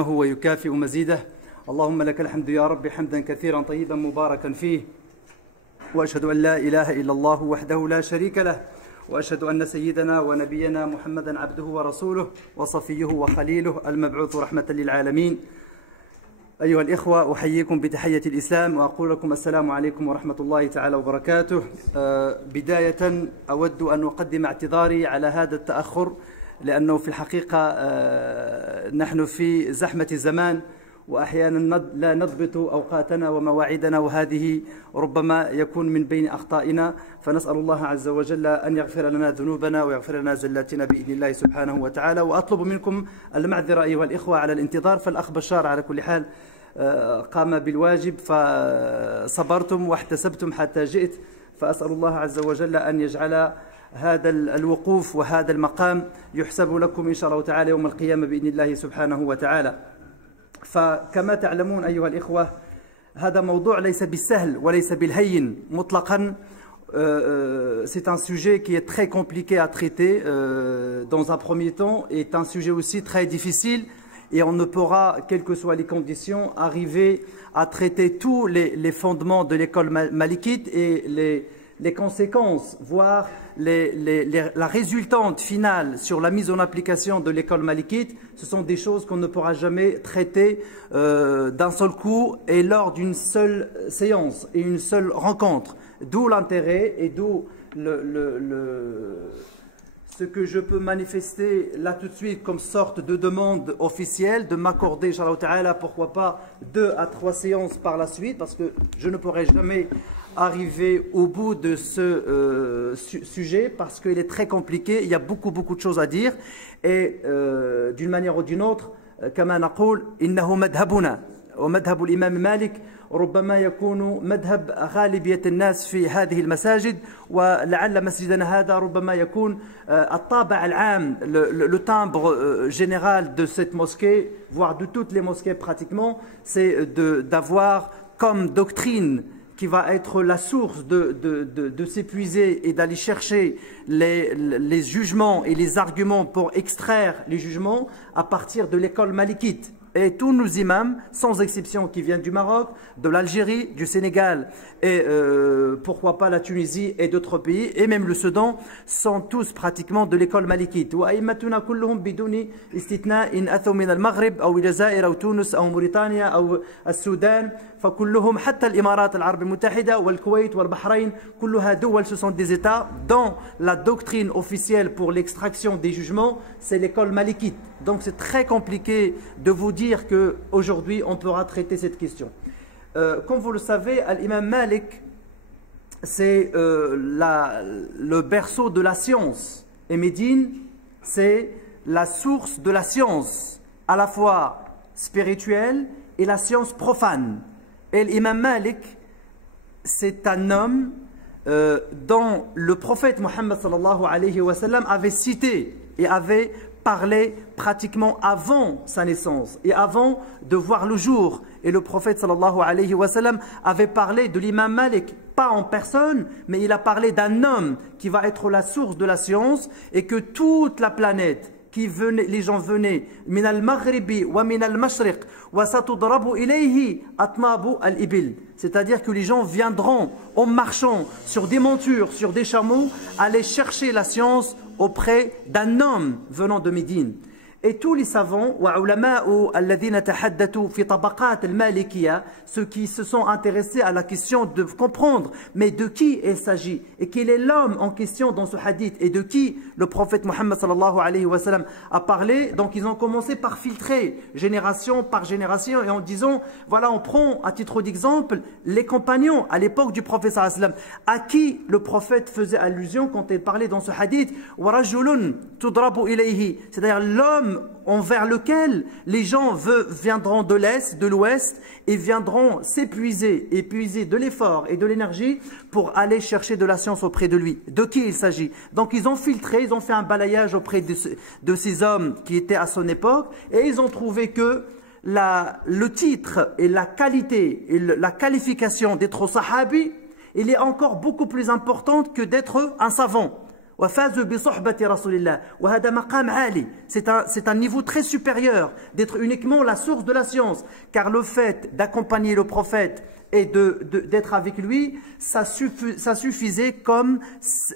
نعمه ويكافئ مزيده. اللهم لك الحمد يا رب حمدا كثيرا طيبا مباركا فيه، وأشهد أن لا إله إلا الله وحده لا شريك له، وأشهد أن سيدنا ونبينا محمدا عبده ورسوله وصفيه وخليله المبعوث رحمة للعالمين. أيها الإخوة، أحييكم بتحية الإسلام وأقول لكم السلام عليكم ورحمة الله تعالى وبركاته. بداية أود أن أقدم اعتذاري على هذا التأخر، لأنه في الحقيقة نحن في زحمة الزمان، وأحيانا لا نضبط أوقاتنا ومواعيدنا، وهذه ربما يكون من بين أخطائنا، فنسأل الله عز وجل أن يغفر لنا ذنوبنا ويغفر لنا زلاتنا بإذن الله سبحانه وتعالى. وأطلب منكم المعذرة أيها الإخوة على الانتظار، فالأخ بشار على كل حال قام بالواجب فصبرتم واحتسبتم حتى جئت، فأسأل الله عز وجل أن يجعل هذا الوقوف وهذا المقام يحسب لكم إن شاء الله تعالى يوم القيامة بإذن الله سبحانه وتعالى. فكما تعلمون أيها الإخوة، هذا موضوع ليس بالسهل وليس بالهين مطلقا. C'est un sujet qui est très compliqué à traiter dans un premier temps, et est un sujet aussi très difficile, et on ne pourra, quelles que soient les conditions, arriver à traiter tous les fondements de l'école malikite et les conséquences, voire la résultante finale sur la mise en application de l'école malikite. Ce sont des choses qu'on ne pourra jamais traiter d'un seul coup et lors d'une seule séance et une seule rencontre. D'où l'intérêt et d'où ce que je peux manifester là tout de suite comme sorte de demande officielle, de m'accorder, Inch'Allah Ta'ala, pourquoi pas 2 à 3 séances par la suite, parce que je ne pourrai jamais arriver au bout de ce sujet, parce qu'il est très compliqué, il y a beaucoup de choses à dire, et d'une manière ou d'une autre, كما نقول إنه مذهبنا ومذهب الإمام مالك ربما يكون مذهب غالبية الناس في هذه المساجد، ولعل مسجدنا هذا ربما يكون الطابع العام, le timbre général de cette mosquée, voire de toutes les mosquées pratiquement, c'est d'avoir comme doctrine qui va être la source de s'épuiser et d'aller chercher les jugements et les arguments pour extraire les jugements à partir de l'école malikite. Et tous nos imams, sans exception, qui viennent du Maroc, de l'Algérie, du Sénégal et pourquoi pas la Tunisie et d'autres pays, et même le Soudan, sont tous pratiquement de l'école malikite. وأئمتنا كلهم بدون استثناء إن أتوا من المغرب أو الجزائر أو تونس أو موريتانيا أو السودان، فكلهم حتى الإمارات العربية المتحدة والكويت والبحرين، كلها دول, ce sont des États dont la doctrine officielle pour l'extraction des jugements, c'est l'école malikite. Donc c'est très compliqué de vous dire qu'aujourd'hui on pourra traiter cette question. Comme vous le savez, l'imam Malik, c'est le berceau de la science. Et Médine, c'est la source de la science, à la fois spirituelle et la science profane. Et l'imam Malik, c'est un homme dont le prophète Mohammed sallallahu alayhi wa sallam avait cité et avait parlé pratiquement avant sa naissance et avant de voir le jour. Et le prophète sallallahu alayhi wa sallam avait parlé de l'imam Malik, pas en personne, mais il a parlé d'un homme qui va être la source de la science, et que toute la planète, les gens venaient min al-maghribi wa min al-mashriq wa satudrabu ilayhi atmabu al-ibil, c'est-à-dire que les gens viendront en marchant sur des montures, sur des chameaux, aller chercher la science auprès d'un homme venant de Médine. Et tous les savants, ceux qui se sont intéressés à la question de comprendre, mais de qui il s'agit, et quel est l'homme en question dans ce hadith, et de qui le prophète Mohammed sallallahu alayhi wa sallam a parlé. Donc ils ont commencé par filtrer génération par génération, et en disant, voilà, on prend à titre d'exemple les compagnons à l'époque du prophète sallallahu alayhi wa sallam, à qui le prophète faisait allusion quand il parlait dans ce hadith, c'est-à-dire l'homme envers lequel les gens viendront de l'Est, de l'Ouest, et viendront s'épuiser, épuiser de l'effort et de l'énergie pour aller chercher de la science auprès de lui. De qui il s'agit? Donc ils ont filtré, ils ont fait un balayage auprès de ces hommes qui étaient à son époque, et ils ont trouvé que le titre et la qualité et la qualification d'être sahabi, il est encore beaucoup plus importante que d'être un savant. وفازوا بصحبة رسول الله وهذا مقام عالي. C'est un niveau très supérieur d'être uniquement la source de la science, car le fait d'accompagner le prophète et d'être avec lui, ça suffisait comme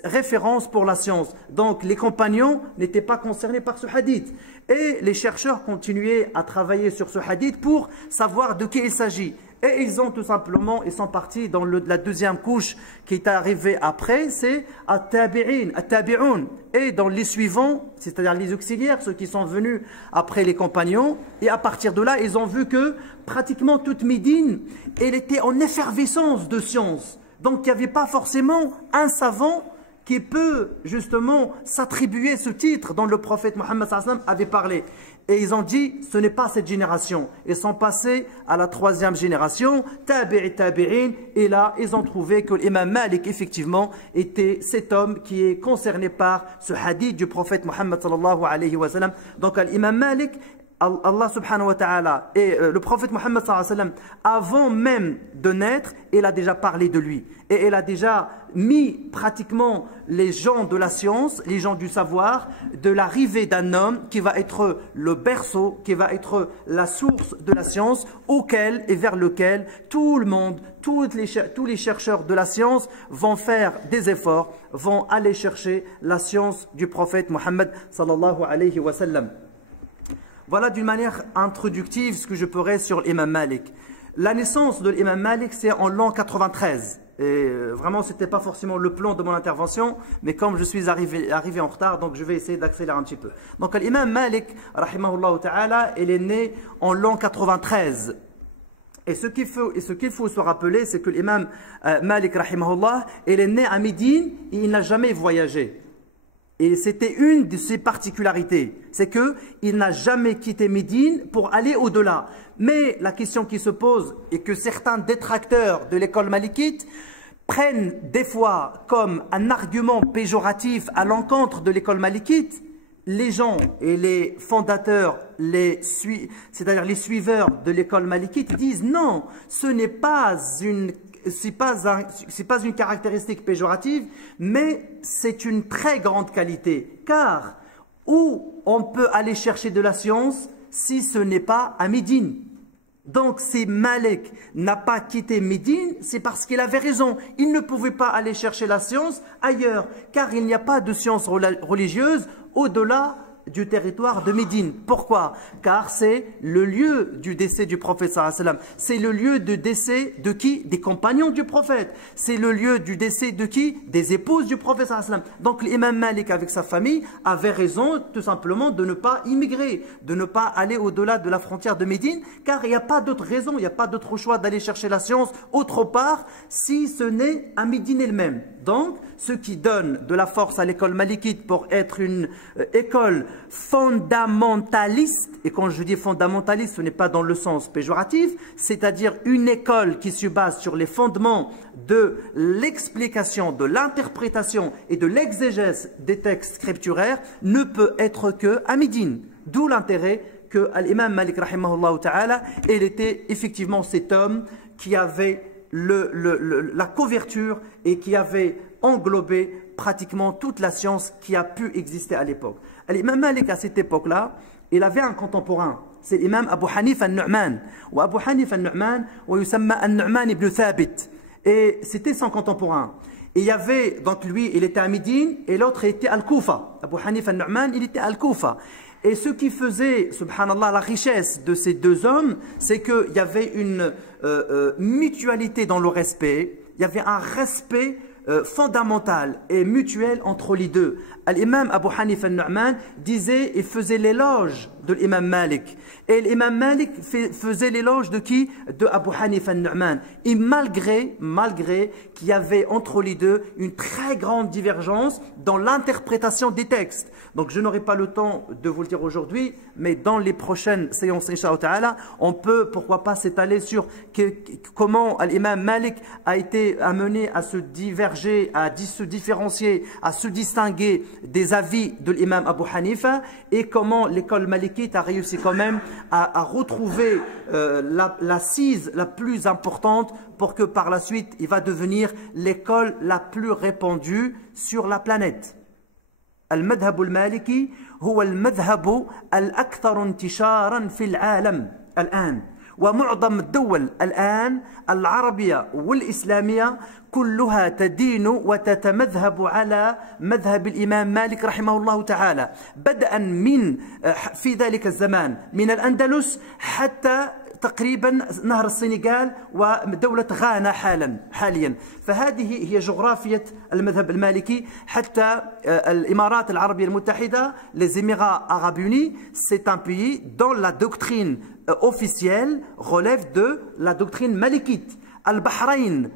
référence pour la science. Donc les compagnons n'étaient pas concernés par ce hadith. Et les chercheurs continuaient à travailler sur ce hadith pour savoir de qui il s'agit. Et ils sont partis dans la deuxième couche qui est arrivée après, c'est at-tabi'in, at-tabi'un. Et dans les suivants, c'est-à-dire les auxiliaires, ceux qui sont venus après les compagnons, et à partir de là, ils ont vu que pratiquement toute Médine, elle était en effervescence de science. Donc il n'y avait pas forcément un savant qui peut justement s'attribuer ce titre dont le prophète Mohammed avait parlé. Et ils ont dit, ce n'est pas cette génération. Ils sont passés à la troisième génération, tabi'in, et là, ils ont trouvé que l'imam Malik, effectivement, était cet homme qui est concerné par ce hadith du prophète Mohammed sallallahu alayhi wa sallam. Donc, l'imam Malik, Allah subhanahu wa ta'ala et le prophète Mohammed sallallahu alayhi wa sallam, avant même de naître, il a déjà parlé de lui. Et il a déjà mis pratiquement les gens de la science, les gens du savoir, de l'arrivée d'un homme qui va être le berceau, qui va être la source de la science, auquel et vers lequel tout le monde, tous les chercheurs de la science vont faire des efforts, vont aller chercher la science du prophète Mohammed sallallahu alayhi wa sallam. Voilà d'une manière introductive ce que je pourrais sur l'imam Malik. La naissance de l'imam Malik, c'est en l'an 93. Et vraiment, ce n'était pas forcément le plan de mon intervention, mais comme je suis arrivé en retard, donc je vais essayer d'accélérer un petit peu. Donc l'imam Malik, rahimahullah ta'ala, il est né en l'an 93. Et ce qu'il faut se rappeler, c'est que l'imam Malik, rahimahullah, il est né à Médine et il n'a jamais voyagé. Et c'était une de ses particularités, c'est qu'il n'a jamais quitté Médine pour aller au-delà. Mais la question qui se pose est que certains détracteurs de l'école malikite prennent des fois comme un argument péjoratif à l'encontre de l'école malikite les gens et les fondateurs, c'est-à-dire les suiveurs de l'école malikite disent non, ce n'est pas une caractéristique péjorative, mais c'est une très grande qualité. Car où on peut aller chercher de la science si ce n'est pas à Médine? Donc si Malik n'a pas quitté Médine, c'est parce qu'il avait raison. Il ne pouvait pas aller chercher la science ailleurs, car il n'y a pas de science religieuse au-delà du territoire de Médine. Pourquoi? Car c'est le lieu du décès du prophète sallallahu alayhi wa sallam. C'est le lieu de décès de qui? Des compagnons du prophète. C'est le lieu du décès de qui? Des épouses du prophète sallallahu alayhi wa sallam. Donc l'imam Malik avec sa famille avait raison tout simplement de ne pas immigrer, de ne pas aller au-delà de la frontière de Médine, car il n'y a pas d'autre raison, il n'y a pas d'autre choix d'aller chercher la science autre part si ce n'est à Médine elle-même. Donc, ce qui donne de la force à l'école malikite pour être une école fondamentaliste, et quand je dis fondamentaliste, ce n'est pas dans le sens péjoratif, c'est-à-dire une école qui se base sur les fondements de l'explication, de l'interprétation et de l'exégèse des textes scripturaires, ne peut être que à Médine. D'où l'intérêt que l'imam Malik, rahimahullah ta'ala, il était effectivement cet homme qui avait la couverture et qui avait englobé pratiquement toute la science qui a pu exister à l'époque. L'imam Malik, à cette époque-là, il avait un contemporain. C'est l'imam Abu Hanif al-Nu'man. Ou Abu Hanif al-Nu'man, ou yusamma al-Nu'man ibn Thabit. Et c'était son contemporain. Et il y avait, donc lui, il était à Médine, et l'autre était à Al-Koufa. Abu Hanif al-Nu'man, il était à Al-Koufa. Et ce qui faisait, subhanallah, la richesse de ces deux hommes, c'est qu'il y avait une mutualité dans le respect, il y avait un respect fondamental et mutuel entre les deux. L'imam Abu Hanif al-Nu'man disait et faisait l'éloge de l'imam Malik. Et l'imam Malik faisait l'éloge de qui? De Abu Hanif al-Nu'man. Et malgré qu'il y avait entre les deux une très grande divergence dans l'interprétation des textes. Donc je n'aurai pas le temps de vous le dire aujourd'hui, mais dans les prochaines séances, Inch'Allah Ta'ala, on peut, pourquoi pas, s'étaler sur comment l'imam Malik a été amené à se diverger, à se différencier, à se distinguer des avis de l'imam Abu Hanifa, et comment l'école malikite a réussi quand même à retrouver l'assise la plus importante pour que par la suite il va devenir l'école la plus répandue sur la planète. المذهب المالكي هو المذهب الأكثر انتشارا في العالم الآن، ومعظم الدول الآن العربية والإسلامية كلها تدين وتتمذهب على مذهب الإمام مالك رحمه الله تعالى، بدءا من في ذلك الزمان من الأندلس حتى تقريبا نهر السنغال ودولة غانا حاليا. فهذه هي جغرافية المذهب المالكي. حتى الإمارات العربية المتحدة، les Émirats Arabes Unis, c'est un pays dont la doctrine officielle relève de la doctrine malikite. Al-Bahreïn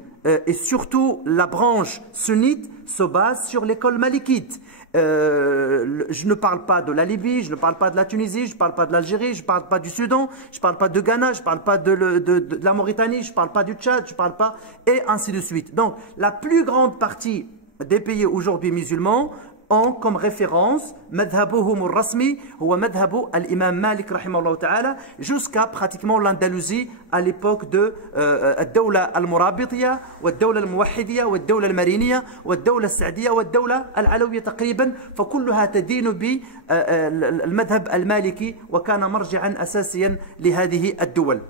et surtout la branche sunnite se base sur l'école malikite. Je ne parle pas de la Libye, je ne parle pas de la Tunisie, je ne parle pas de l'Algérie, je ne parle pas du Soudan, je ne parle pas de Ghana, je ne parle pas de la Mauritanie, je ne parle pas du Tchad, je ne parle pas, et ainsi de suite. Donc, la plus grande partie des pays aujourd'hui musulmans ont comme référence madhabuhum al-rasmi huwa madhabu al-imam Malik rahimahullah ta'ala, jusqu'à pratiquement l'Andalousie à l'époque de الدولة المرابطية والدولة الموحدية والدولة المرينية والدولة السعدية والدولة العلوية تقريبا، فكلها تدين بالمذهب المالكي وكان مرجعا أساسيا لهذه الدول.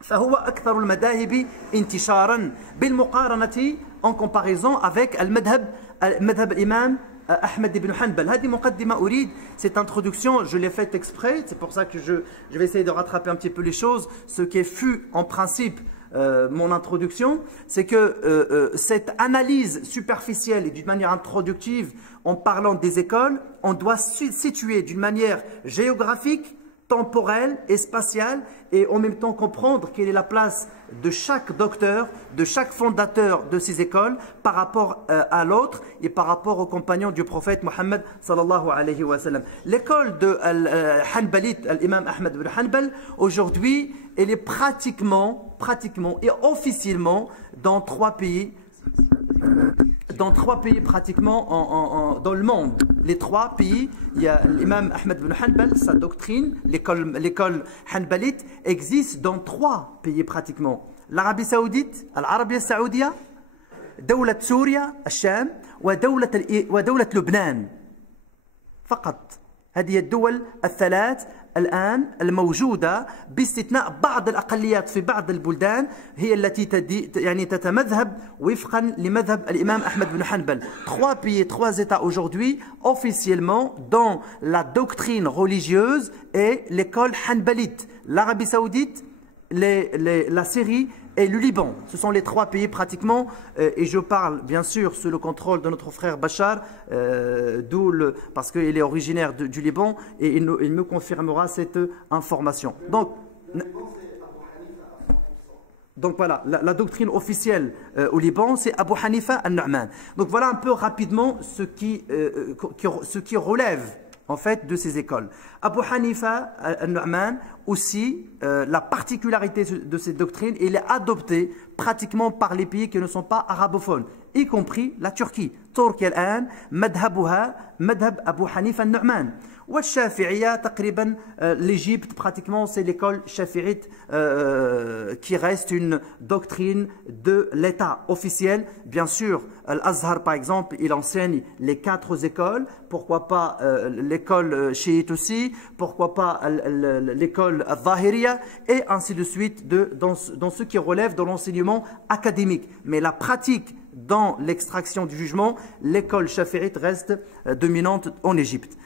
فهو أكثر المذاهب انتشارا بالمقارنة en comparaison avec المذهب الإمام Ahmed ibn Hanbal. هذه مقدمة أريد، cette introduction je l'ai faite exprès, c'est pour ça que je vais essayer de rattraper un petit peu les choses. Ce qui fut en principe mon introduction, c'est que cette analyse superficielle et d'une manière introductive en parlant des écoles, on doit situer d'une manière géographique, temporelle et spatiale, et en même temps comprendre quelle est la place de chaque docteur, de chaque fondateur de ces écoles par rapport à l'autre et par rapport aux compagnons du prophète Mohammed sallallahu alayhi wa sallam. L'école de Hanbalite, l'imam Ahmed ibn Hanbal, aujourd'hui, elle est pratiquement et officiellement dans trois pays pratiquement dans le monde. Les trois pays, il y a l'imam Ahmed ibn Hanbal, sa doctrine, l'école Hanbalite existe dans trois pays pratiquement. L'Arabie Saoudite, l'Arabie Saoudia, دولة سوريا الشام ودولة لبنان فقط. هذه الدول الثلاث الآن الموجودة باستثناء بعض الأقليات في بعض البلدان هي التي تتمذهب وفقا لمذهب الإمام أحمد بن حنبل. Trois pays, trois États aujourd'hui officiellement dans la doctrine religieuse et l'école hanbalite. L'Arabie Saoudite, la Syrie et le Liban. Ce sont les trois pays pratiquement, et je parle bien sûr sous le contrôle de notre frère Bachar, parce qu'il est originaire du Liban, et il me confirmera cette information. Donc voilà, la doctrine officielle au Liban, c'est Abu Hanifa al-Nu'man. Donc voilà un peu rapidement ce qui relève en fait de ces écoles. Abu Hanifa al-Nu'man aussi, la particularité de cette doctrine, il est adopté pratiquement par les pays qui ne sont pas arabophones, y compris la Turquie. Turquie الآن مذهبها مذهب أبو حنيفة النعمان. والشافعية تقريبا l'Égypte pratiquement c'est l'école shafi'ite qui reste une doctrine de l'État officiel. Bien sûr, Al-Azhar par exemple, il enseigne les quatre écoles. Pourquoi pas l'école chiite aussi? Pourquoi pas l'école al-Zahiriya? Et ainsi de suite dans ce qui relève de l'enseignement académique. Mais la pratique dans l'extraction du jugement, l'école shafi'ite reste dominante en Égypte.